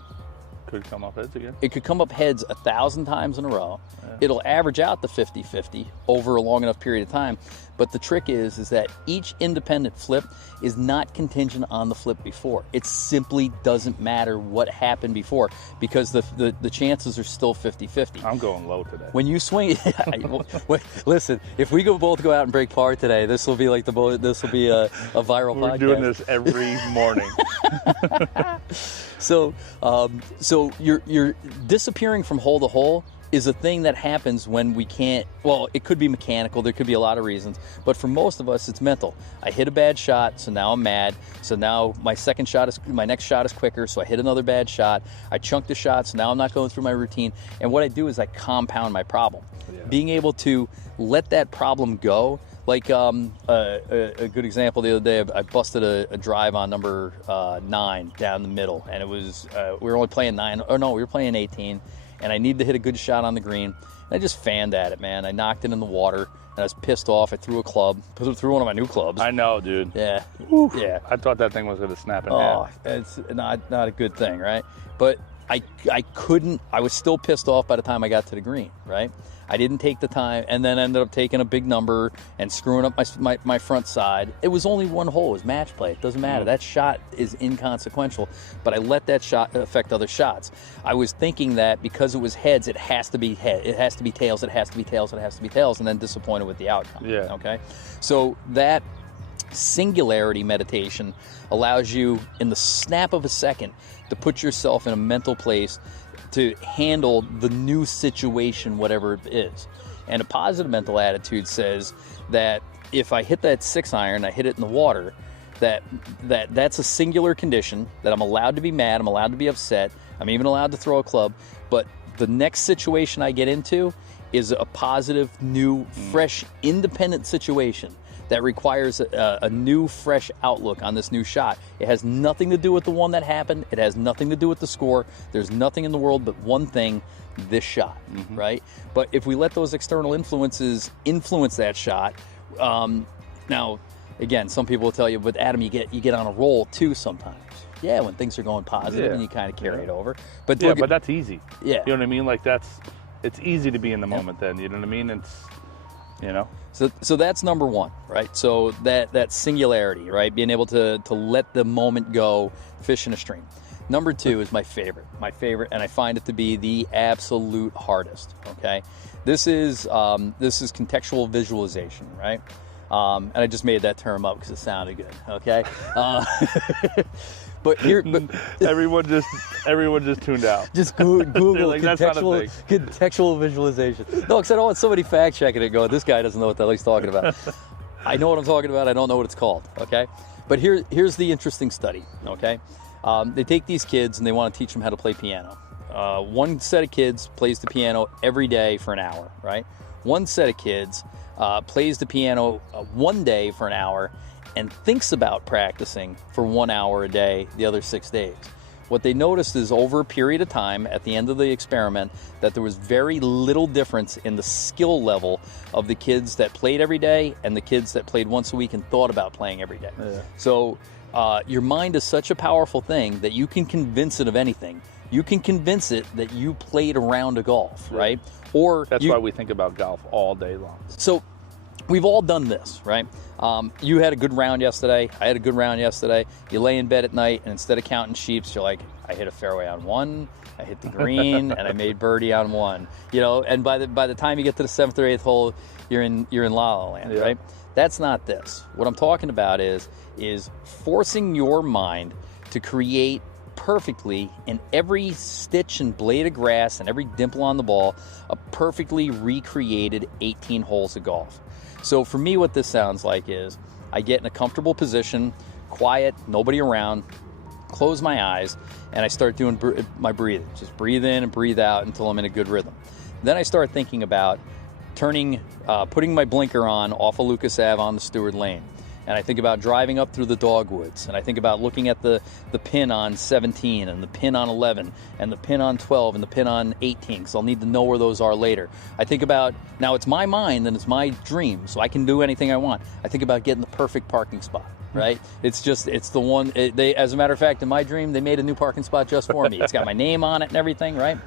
Could come up heads again. It could come up heads 1,000 times in a row. Yeah. It'll average out the 50-50 over a long enough period of time. But the trick is that each independent flip is not contingent on the flip before. It simply doesn't matter what happened before because the chances are still 50-50. I'm going low today. When you swing, listen, if we both go out and break par today, this will be like this will be a viral podcast. We're doing this every morning. So you're disappearing from hole to hole is a thing that happens when we can't, well, it could be mechanical, there could be a lot of reasons, but for most of us, it's mental. I hit a bad shot, so now I'm mad, so now my next shot is quicker, so I hit another bad shot, I chunked the shot, so now I'm not going through my routine, and what I do is I compound my problem. Yeah. Being able to let that problem go, like a good example the other day, I busted a drive on number 9 down the middle, and it was, we were only playing 9, or no, we were playing 18, and I needed to hit a good shot on the green. And I just fanned at it, man. I knocked it in the water, and I was pissed off. I threw a club, threw one of my new clubs. I know, dude. Yeah. Oof. Yeah. I thought that thing was going to snap in half. It's not a good thing, right? But I couldn't, I was still pissed off by the time I got to the green, right? I didn't take the time, and then ended up taking a big number and screwing up my front side. It was only one hole. It was match play. It doesn't matter. That shot is inconsequential, but I let that shot affect other shots. I was thinking that because it was heads, it has to be head. It has to be tails. It has to be tails. It has to be tails, and then disappointed with the outcome. Yeah. Okay? So that singularity meditation allows you, in the snap of a second, to put yourself in a mental place to handle the new situation, whatever it is. And a positive mental attitude says that if I hit that 6-iron, I hit it in the water, that's a singular condition, that I'm allowed to be mad, I'm allowed to be upset, I'm even allowed to throw a club, but the next situation I get into is a positive, new, fresh, independent situation that requires a new, fresh outlook on this new shot. It has nothing to do with the one that happened. It has nothing to do with the score. There's nothing in the world but one thing, this shot, right? But if we let those external influences influence that shot, now, again, some people will tell you, but Adam, you get on a roll too sometimes. Yeah, when things are going positive and you kind of carry it over. But but that's easy. Yeah. You know what I mean? Like it's easy to be in the moment then, you know what I mean? It's, you know? So that's number one, right? So that singularity, right? Being able to let the moment go, fish in a stream. Number 2 is my favorite, and I find it to be the absolute hardest, okay? This is contextual visualization, right? And I just made that term up because it sounded good, okay? But everyone just tuned out. Just Google like, contextual visualization. No, because I don't want somebody fact checking it going, this guy doesn't know what the hell he's talking about. I know what I'm talking about. I don't know what it's called, okay? But here's the interesting study, okay? They take these kids and they want to teach them how to play piano. One set of kids plays the piano every day for an hour, right? One set of kids plays the piano one day for an hour and thinks about practicing for 1 hour a day the other 6 days. What they noticed is over a period of time at the end of the experiment that there was very little difference in the skill level of the kids that played every day and the kids that played once a week and thought about playing every day. Yeah. So your mind is such a powerful thing that you can convince it of anything. You can convince it that you played a round of golf, right? Or that's why we think about golf all day long. So we've all done this, right? You had a good round yesterday. I had a good round yesterday. You lay in bed at night, and instead of counting sheeps, you're like, I hit a fairway on 1, I hit the green, and I made birdie on 1. You know, and by the time you get to the 7th or 8th hole, you're in La La Land, right? That's not this. What I'm talking about is forcing your mind to create perfectly in every stitch and blade of grass and every dimple on the ball a perfectly recreated 18 holes of golf. So for me, what this sounds like is I get in a comfortable position, quiet, nobody around, close my eyes, and I start doing my breathing. Just breathe in and breathe out until I'm in a good rhythm. Then I start thinking about putting my blinker on off of Lucas Ave on the Stewart Lane, and I think about driving up through the dogwoods, and I think about looking at the pin on 17 and the pin on 11 and the pin on 12 and the pin on 18, because I'll need to know where those are later. I think about, now it's my mind and it's my dream, so I can do anything I want. I think about getting the perfect parking spot, right? It's the one, as a matter of fact, in my dream, they made a new parking spot just for me. It's got my name on it and everything, right?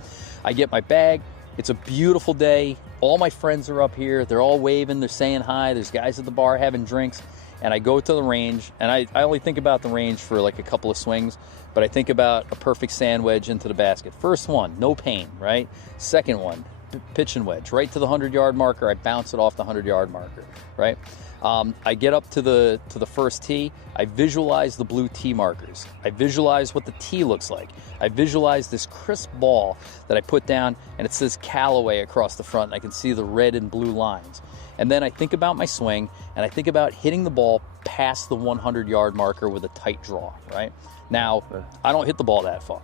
I get my bag. It's a beautiful day. All my friends are up here. They're all waving. They're saying hi. There's guys at the bar having drinks. And I go to the range, and I only think about the range for like a couple of swings, but I think about a perfect sand wedge into the basket. First one, no pain, right? Second one, pitch and wedge, right to the 100-yard marker. I bounce it off the 100-yard marker, right? I get up to the first tee. I visualize the blue tee markers. I visualize what the tee looks like. I visualize this crisp ball that I put down, and it says Callaway across the front, and I can see the red and blue lines. And then I think about my swing, and I think about hitting the ball past the 100-yard marker with a tight draw, right? Now, I don't hit the ball that far,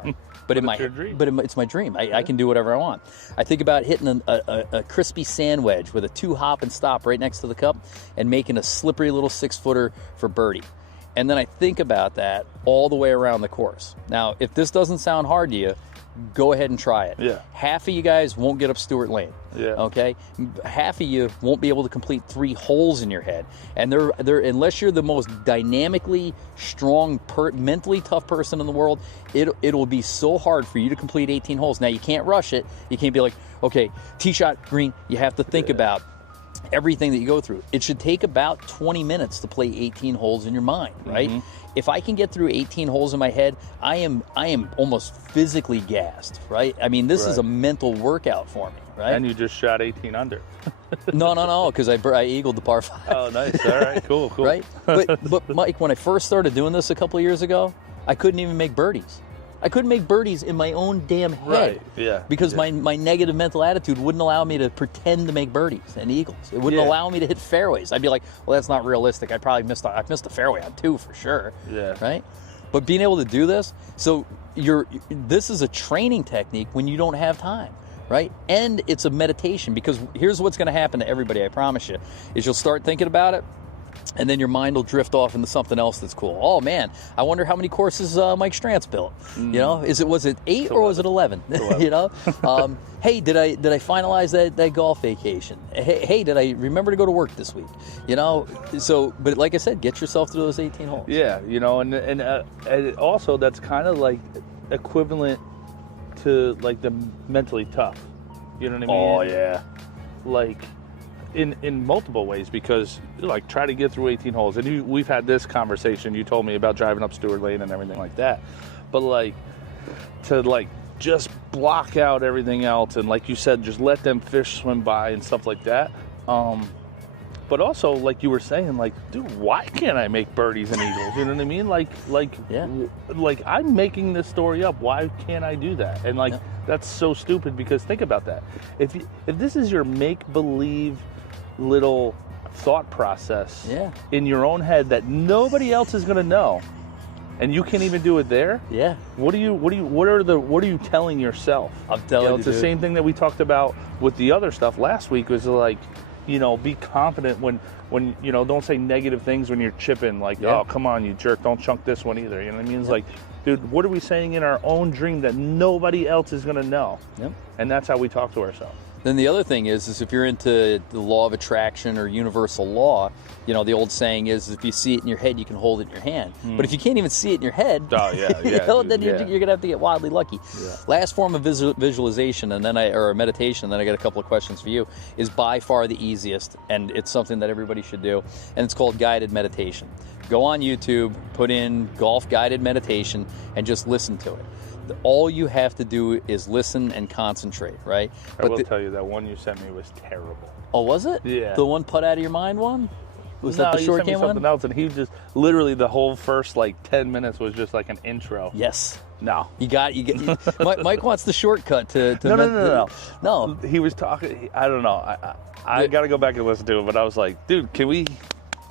but it's my dream. I can do whatever I want. I think about hitting a crispy sand wedge with a 2-hop and stop right next to the cup and making a slippery little 6-footer for birdie. And then I think about that all the way around the course. Now, if this doesn't sound hard to you, go ahead and try it. Yeah. Half of you guys won't get up Stewart Lane. Yeah. Okay. Half of you won't be able to complete 3 holes in your head, and they're unless you're the most dynamically strong, mentally tough person in the world, it'll be so hard for you to complete 18 holes. Now you can't rush it. You can't be like, okay, tee shot green. You have to think about everything that you go through. It should take about 20 minutes to play 18 holes in your mind, right? Mm-hmm. If I can get through 18 holes in my head, I am almost physically gassed, right? I mean, this is a mental workout for me, right? And you just shot 18 under. No, because I eagled the par 5. Oh, nice. All right, cool. Right? But Mike, when I first started doing this a couple of years ago, I couldn't even make birdies. I couldn't make birdies in my own damn head. Right, yeah. Because my negative mental attitude wouldn't allow me to pretend to make birdies and eagles. It wouldn't allow me to hit fairways. I'd be like, well, that's not realistic. I missed a fairway on 2 for sure. Yeah. Right? But being able to do this, so this is a training technique when you don't have time, right? And it's a meditation, because here's what's going to happen to everybody, I promise you, is you'll start thinking about it, and then your mind will drift off into something else that's cool. Oh man, I wonder how many courses Mike Strantz built. You know, was it 8 or was it 11? 11. You know, hey, did I finalize that golf vacation? Hey, did I remember to go to work this week? You know, so but like I said, get yourself to those 18 holes. Yeah, you know, and also that's kind of like equivalent to like the mentally tough. You know what I mean? Oh yeah, like. In multiple ways, because like try to get through 18 holes, and we've had this conversation. You told me about driving up Stewart Lane and everything like that, but like to like just block out everything else, and like you said, just let them fish swim by and stuff like that. But also, like you were saying, like, dude, why can't I make birdies and eagles? You know what I mean? Like I'm making this story up. Why can't I do that? And like that's so stupid, because think about that. If this is your make-believe little thought process in your own head that nobody else is going to know, and you can't even do it there. Yeah. What are you telling yourself? I'm telling you, it's the same thing that we talked about with the other stuff last week. Was like, you know, be confident when you know, don't say negative things when you're chipping. Like, oh, come on, you jerk, don't chunk this one either. You know what I mean? It's like, dude, what are we saying in our own dream that nobody else is going to know? Yep. And that's how we talk to ourselves. Then the other thing is if you're into the law of attraction or universal law, you know, the old saying is, if you see it in your head, you can hold it in your hand. But if you can't even see it in your head, you know, then you're going to have to get wildly lucky. Yeah. Last form of visualization, and then or meditation, and then I got a couple of questions for you, is by far the easiest, and it's something that everybody should do, and it's called guided meditation. Go on YouTube, put in golf guided meditation, and just listen to it. All you have to do is listen and concentrate, right? I will tell you that one you sent me was terrible. Oh, was it? Yeah. The one putt out of your mind one? Was that the short game one? Something else, and he just literally the whole first like 10 minutes was just like an intro. Yes. No. Mike wants the shortcut to No. He was talking. I don't know. I got to go back and listen to it, but I was like, dude, can we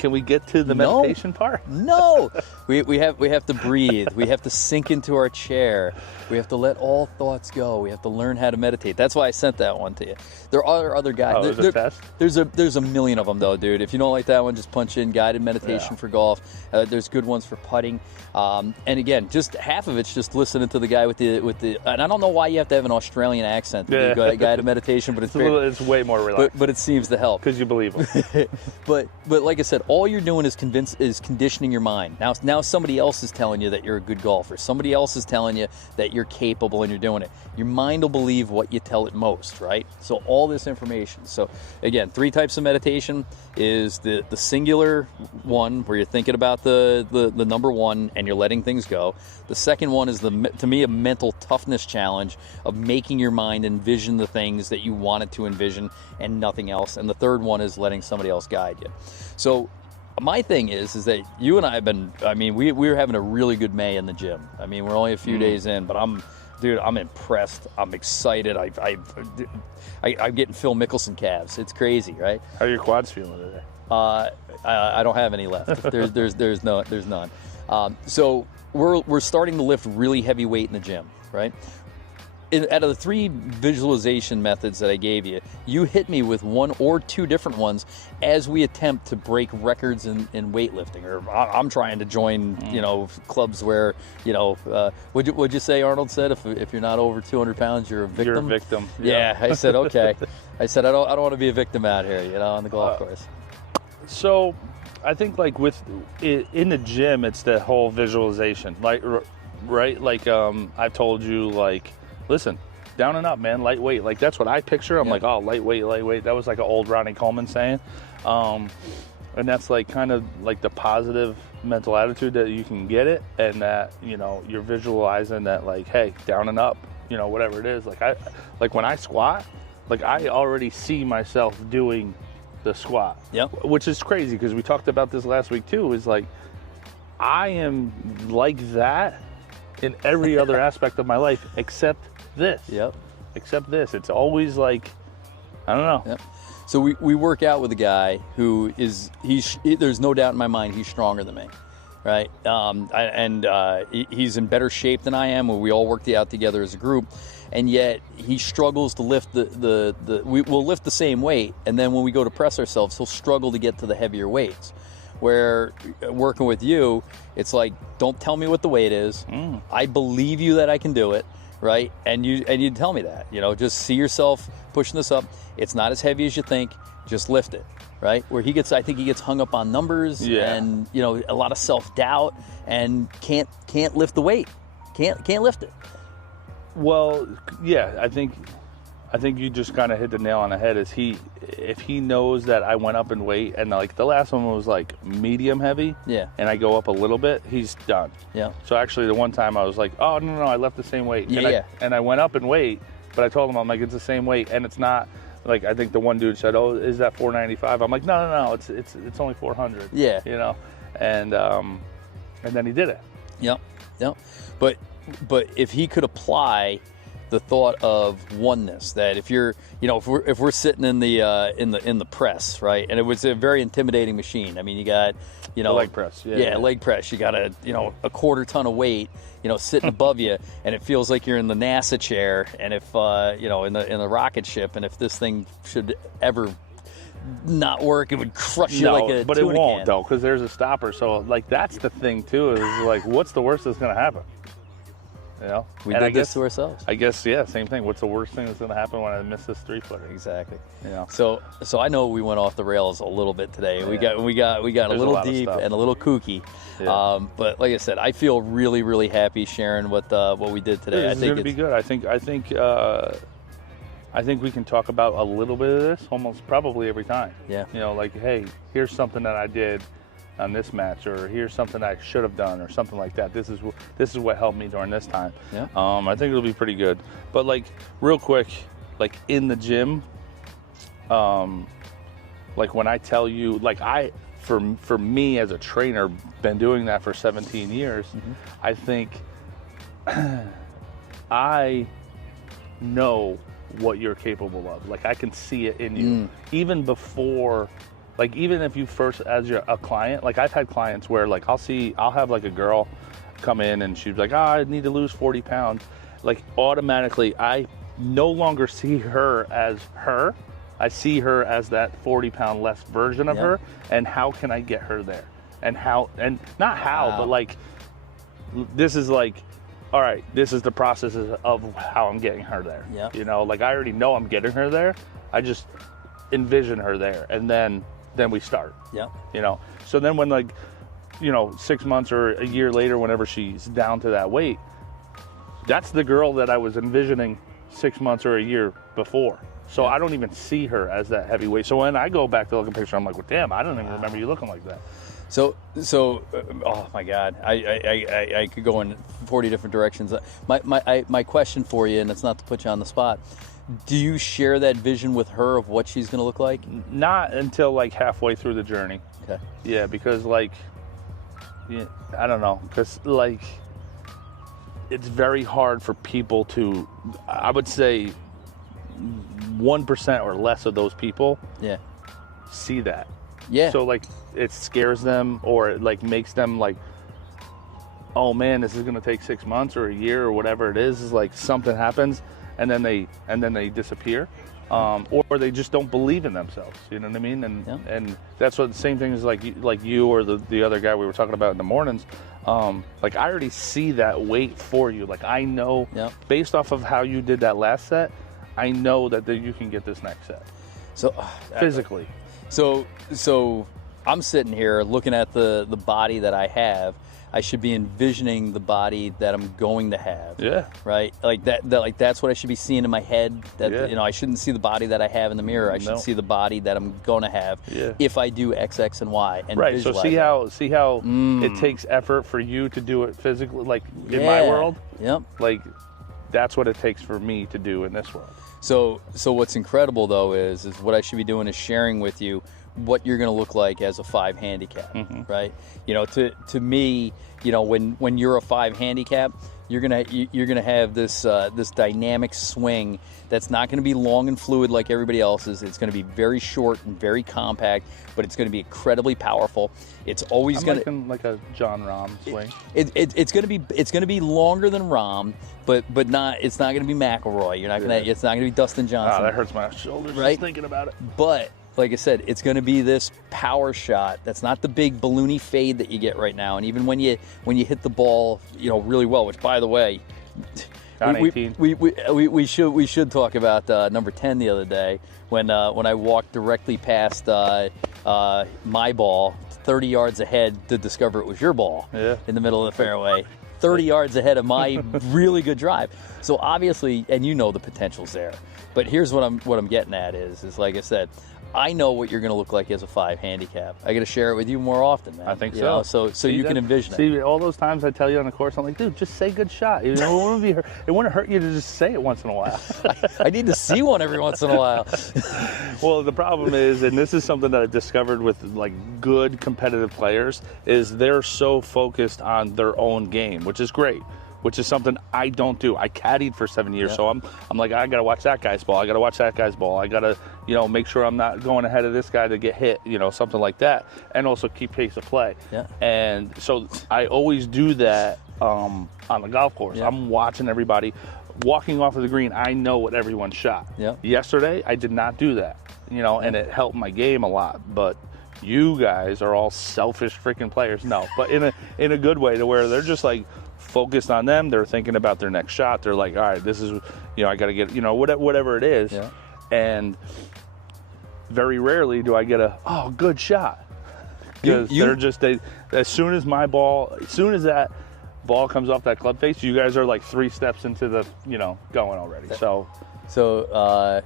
Can we get to the No. meditation part? No, we have to breathe. We have to sink into our chair. We have to let all thoughts go. We have to learn how to meditate. That's why I sent that one to you. There are other guys. Oh, there's a test? There's a million of them though, dude. If you don't like that one, just punch in guided meditation for golf. There's good ones for putting. And again, just half of it's just listening to the guy with the. And I don't know why you have to have an Australian accent to do guided meditation, but It's way more relaxed. But it seems to help. Because you believe them. But like I said, all you're doing is conditioning your mind. Now somebody else is telling you that you're a good golfer. Somebody else is telling you that you're capable and you're doing it. Your mind will believe what you tell it most, right? So all this information. So again, 3 types of meditation is the singular one where you're thinking about the number one and you're letting things go. The second one is to me a mental toughness challenge of making your mind envision the things that you want it to envision and nothing else. And the third one is letting somebody else guide you. So my thing is that you and I have been, we were having a really good May in the gym. We're only a few days in, but I'm impressed. I'm excited. I'm getting Phil Mickelson calves. It's crazy, right? How are your quads feeling today? I don't have any left. There's none. So we're starting to lift really heavy weight in the gym, right? Out of the 3 visualization methods that I gave you, you hit me with 1 or 2 different ones as we attempt to break records in weightlifting. Or I'm trying to join, clubs where, what'd you say Arnold said? If you're not over 200 pounds, you're a victim. You're a victim. Yeah, I said okay. I said I don't want to be a victim out here, on the golf course. So, I think in the gym, it's the whole visualization, right? I've told you, listen, down and up, man, lightweight. That's what I picture. I'm like, oh, lightweight. That was like an old Ronnie Coleman saying. And that's kind of the positive mental attitude that you can get it, and that, you're visualizing that, hey, down and up, whatever it is. When I squat, I already see myself doing the squat. Yep. Which is crazy because we talked about this last week too, is I am like that in every other aspect of my life except this. Yep. Except this. It's always I don't know. Yep. So we work out with a guy who there's no doubt in my mind he's stronger than me, right? He's in better shape than I am. We all work out together as a group, and yet he struggles to lift we'll lift the same weight, and then when we go to press ourselves, he'll struggle to get to the heavier weights. Where working with you, it's don't tell me what the weight is. I believe you that I can do it, right? And you tell me that, just see yourself pushing this up. It's not as heavy as you think. Just lift it, right? Where I think he gets hung up on numbers and a lot of self-doubt and can't lift the weight. Can't lift it. Well, yeah, I think you just kind of hit the nail on the head. If he knows that I went up in weight and the last one was medium heavy, and I go up a little bit, he's done. Yeah. So actually, the one time I was oh no, I left the same weight. And I went up in weight, but I told him I'm it's the same weight, and it's not. I think the one dude said, "Oh, is that 495?" I'm no, it's only 400. Yeah. And then he did it. Yep. But if he could apply the thought of oneness, that if you're, if we're sitting in the press, right, and it was a very intimidating machine. You got, the leg press. Yeah, leg press. You got a quarter ton of weight, sitting above you, and it feels like you're in the NASA chair, and if in the rocket ship, and if this thing should ever not work, it would crush you like a but it won't though, because there's a stopper. So that's the thing too, is what's the worst that's going to happen? We did this to ourselves. I guess, same thing. What's the worst thing that's going to happen when I miss this 3-footer? Exactly. So I know we went off the rails a little bit today. Yeah. We got a little deep and a little kooky. Yeah. But like I said, I feel really, really happy sharing what we did today. This is going to be good. I think we can talk about a little bit of this almost probably every time. Yeah. Hey, here's something that I did on this match, or here's something I should have done, or something like that. This is what helped me during this time. Yeah. I think it'll be pretty good. But real quick, in the gym, when I tell you, for me as a trainer, been doing that for 17 years, I think I know what you're capable of. I can see it in you, even before like even if you first as a client, like I've had clients where like I'll have like a girl come in and she's like, I need to lose 40 pounds. Like automatically I no longer see her as her. I see her as that 40 pound less version of her, and how can I get her there? And not how, but like, this is like, all right, this is the process of how I'm getting her there. Yeah. You know, like I already know I'm getting her there. I just envision her there, and then we start. Yeah. You know, so then when like, you know, 6 months or a year later, whenever she's down to that weight, that's the girl that I was envisioning 6 months or a year before. So I don't even see her as that heavyweight. So when I go back to look at a picture, I'm like, well, damn, I don't even remember you looking like that. So, oh my God, I could go in 40 different directions. My question for you, and it's not to put you on the spot, do you share that vision with her of what she's going to look like? Not until like halfway through the journey. Okay. Yeah, because like, I don't know, because like, it's very hard for people to, I would say, 1% or less of those people see that. Yeah. So like it scares them, or it like makes them like, oh man, this is gonna take 6 months or a year or whatever it is like something happens and then they disappear. Or they just don't believe in themselves, you know what I mean? And that's what the same thing is like you or the other guy we were talking about in the mornings. Like I already see that weight for you. Like I know based off of how you did that last set, I know that you can get this next set. So physically. So I'm sitting here looking at the body that I have. I should be envisioning the body that I'm going to have. Yeah. Right? Like like that's what I should be seeing in my head. That you know, I shouldn't see the body that I have in the mirror. I should see the body that I'm going to have if I do X, X, and Y. And right. So see how it takes effort for you to do it physically, like in my world. Yep. Like that's what it takes for me to do in this world. So what's incredible though is what I should be doing is sharing with you what you're going to look like as a 5 handicap, right? You know, to me, you know, when you're a 5 handicap, you're gonna have this this dynamic swing that's not going to be long and fluid like everybody else's. It's going to be very short and very compact, but it's going to be incredibly powerful. It's always going to like a John Rahm swing. It's going to be longer than Rahm, but not. It's not going to be McIlroy. You're not gonna. It's not going to be Dustin Johnson. Oh, that hurts my shoulders right? just thinking about it. But like I said, it's going to be this power shot. That's not the big balloony fade that you get right now. And even when you hit the ball, you know, really well. Which, by the way, we should talk about number 10 the other day when I walked directly past my ball 30 yards ahead to discover it was your ball in the middle of the fairway. 30 yards ahead of my really good drive. So obviously, and you know the potential's there. But here's what I'm getting at is like I said, I know what you're going to look like as a 5 handicap. I got to share it with you more often, man. I think you know? So you can envision it. See, all those times I tell you on the course, I'm like, dude, just say good shot. You know, it wouldn't hurt you to just say it once in a while. I need to see one every once in a while. Well, the problem is, and this is something that I've discovered with like good competitive players, is they're so focused on their own game, which is great. Which is something I don't do. I caddied for 7 years, so I'm like, I gotta watch that guy's ball. I gotta watch that guy's ball. I gotta, you know, make sure I'm not going ahead of this guy to get hit, you know, something like that, and also keep pace of play. Yeah. And so I always do that on the golf course. Yeah. I'm watching everybody walking off of the green. I know what everyone shot. Yeah. Yesterday, I did not do that, you know, and it helped my game a lot, but. You guys are all selfish freaking players. No, but in a good way, to where they're just like focused on them. They're thinking about their next shot. They're like, all right, this is, you know, I got to get, you know, whatever it is. Yeah. And very rarely do I get a good shot, because they're just as soon as that ball comes off that club face, you guys are like 3 steps into the, you know, going already. So I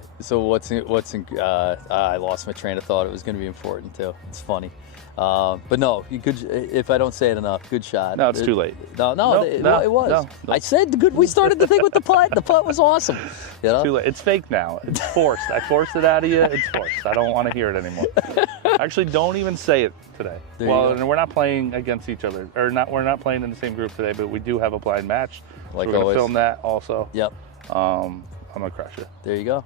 lost my train of thought. It was going to be important too. It's funny, but no, if I don't say it enough, good shot. No, it's too late. No, it was. No. I said good. We started the thing with the putt. The putt was awesome. You know? It's too late. It's fake now. It's forced. I forced it out of you. It's forced. I don't want to hear it anymore. Actually, don't even say it today. And we're not playing against each other, or not. We're not playing in the same group today, but we do have a blind match. Like so we're always. gonna film that also. Yep. I'm gonna crush it. There you go.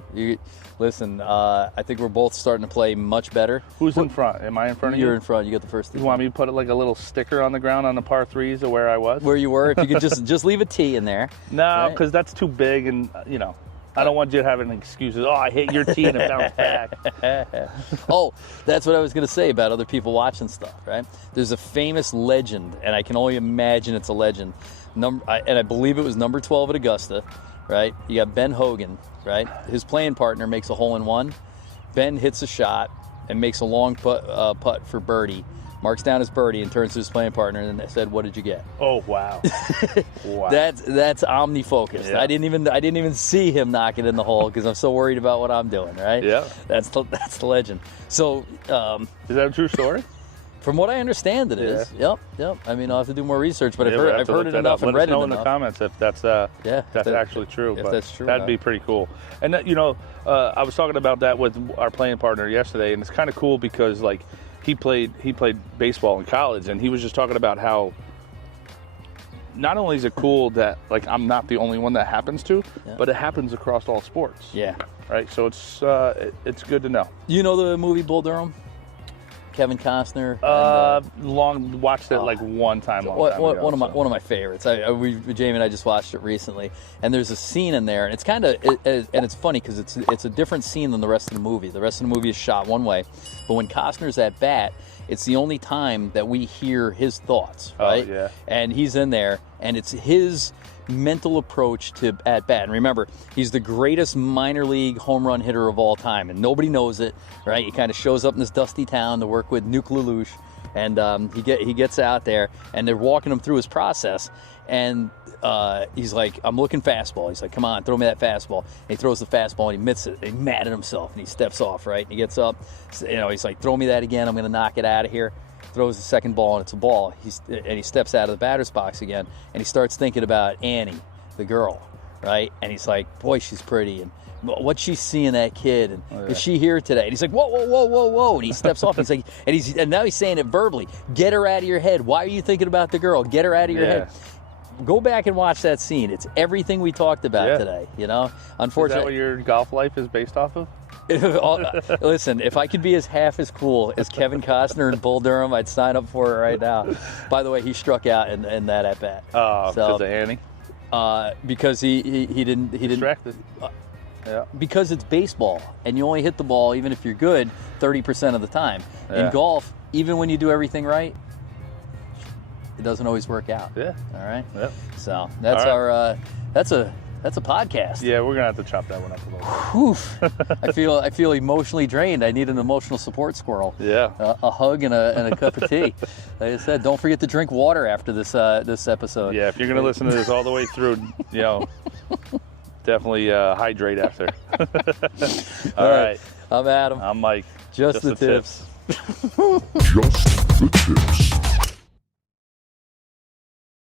Listen. I think we're both starting to play much better. Who's in front? Am I in front of you? You're in front. You got the first tee. You want me to put like a little sticker on the ground on the par threes of where I was? Where you were? If you could just leave a tee in there. No, right? because that's too big, and I don't want you having excuses. Oh, I hit your tee and it bounced back. Oh, that's what I was going to say about other people watching stuff, right? There's a famous legend, and I can only imagine it's a legend. And I believe it was number 12 at Augusta, right? You got Ben Hogan, right? His playing partner makes a hole-in-one. Ben hits a shot and makes a long putt for birdie. Marks down his birdie and turns to his playing partner and said, "What did you get?" Oh wow! Wow. That's OmniFocus. Yeah. I didn't even see him knock it in the hole because I'm so worried about what I'm doing. Right? Yeah. That's the legend. So, is that a true story? From what I understand, it is. Yep. I mean, I'll have to do more research, but I've heard it enough and read it enough. Let us know in the comments if that's actually true. If but that's true, that'd be pretty cool. And I was talking about that with our playing partner yesterday, and it's kind of cool because like he played baseball in college, and he was just talking about how not only is it cool that like I'm not the only one that happens to, but it happens across all sports. Yeah. Right. So it's good to know. You know the movie Bull Durham? Kevin Costner. Watched it like one time. One of my favorites. Jamie and I just watched it recently, and there's a scene in there, and it's kind of and it's funny because it's a different scene than the rest of the movie. The rest of the movie is shot one way, but when Costner's at bat, it's the only time that we hear his thoughts, right? Oh, yeah. And he's in there, and it's his mental approach to at bat. And remember, he's the greatest minor league home run hitter of all time, and nobody knows it, right? He kind of shows up in this dusty town to work with Nuke Lelouch, and he gets out there, and they're walking him through his process, and he's like, "I'm looking fastball." He's like, "Come on, throw me that fastball." And he throws the fastball, and he misses it. He's mad at himself, and he steps off, right? And he gets up, he's like, "Throw me that again. I'm going to knock it out of here." Throws the second ball, and it's a ball. He steps out of the batter's box again, and he starts thinking about Annie, the girl, right? And he's like, "Boy, she's pretty, and what's she seeing that kid? And is she here today?" And he's like, "Whoa!" And he steps off. He's like, and now he's saying it verbally. Get her out of your head. Why are you thinking about the girl? Get her out of your head. Go back and watch that scene. It's everything we talked about today. Unfortunately, is that what your golf life is based off of? Listen, if I could be half as cool as Kevin Costner and Bull Durham, I'd sign up for it right now. By the way, he struck out in that at bat. Oh, because of Annie. Because he didn't Distracted. Yeah. Because it's baseball, and you only hit the ball, even if you're good, 30% of the time. Yeah. In golf, even when you do everything right, it doesn't always work out. Yeah. All right. Yep. So that's our that's a podcast. Yeah, we're gonna have to chop that one up a little. Oof. I feel emotionally drained. I need an emotional support squirrel. Yeah. A hug and a cup of tea. Like I said, don't forget to drink water after this episode. Yeah, if you're gonna listen to this all the way through, definitely hydrate after. All right. I'm Adam. I'm Mike. Just the tips. Just the tips.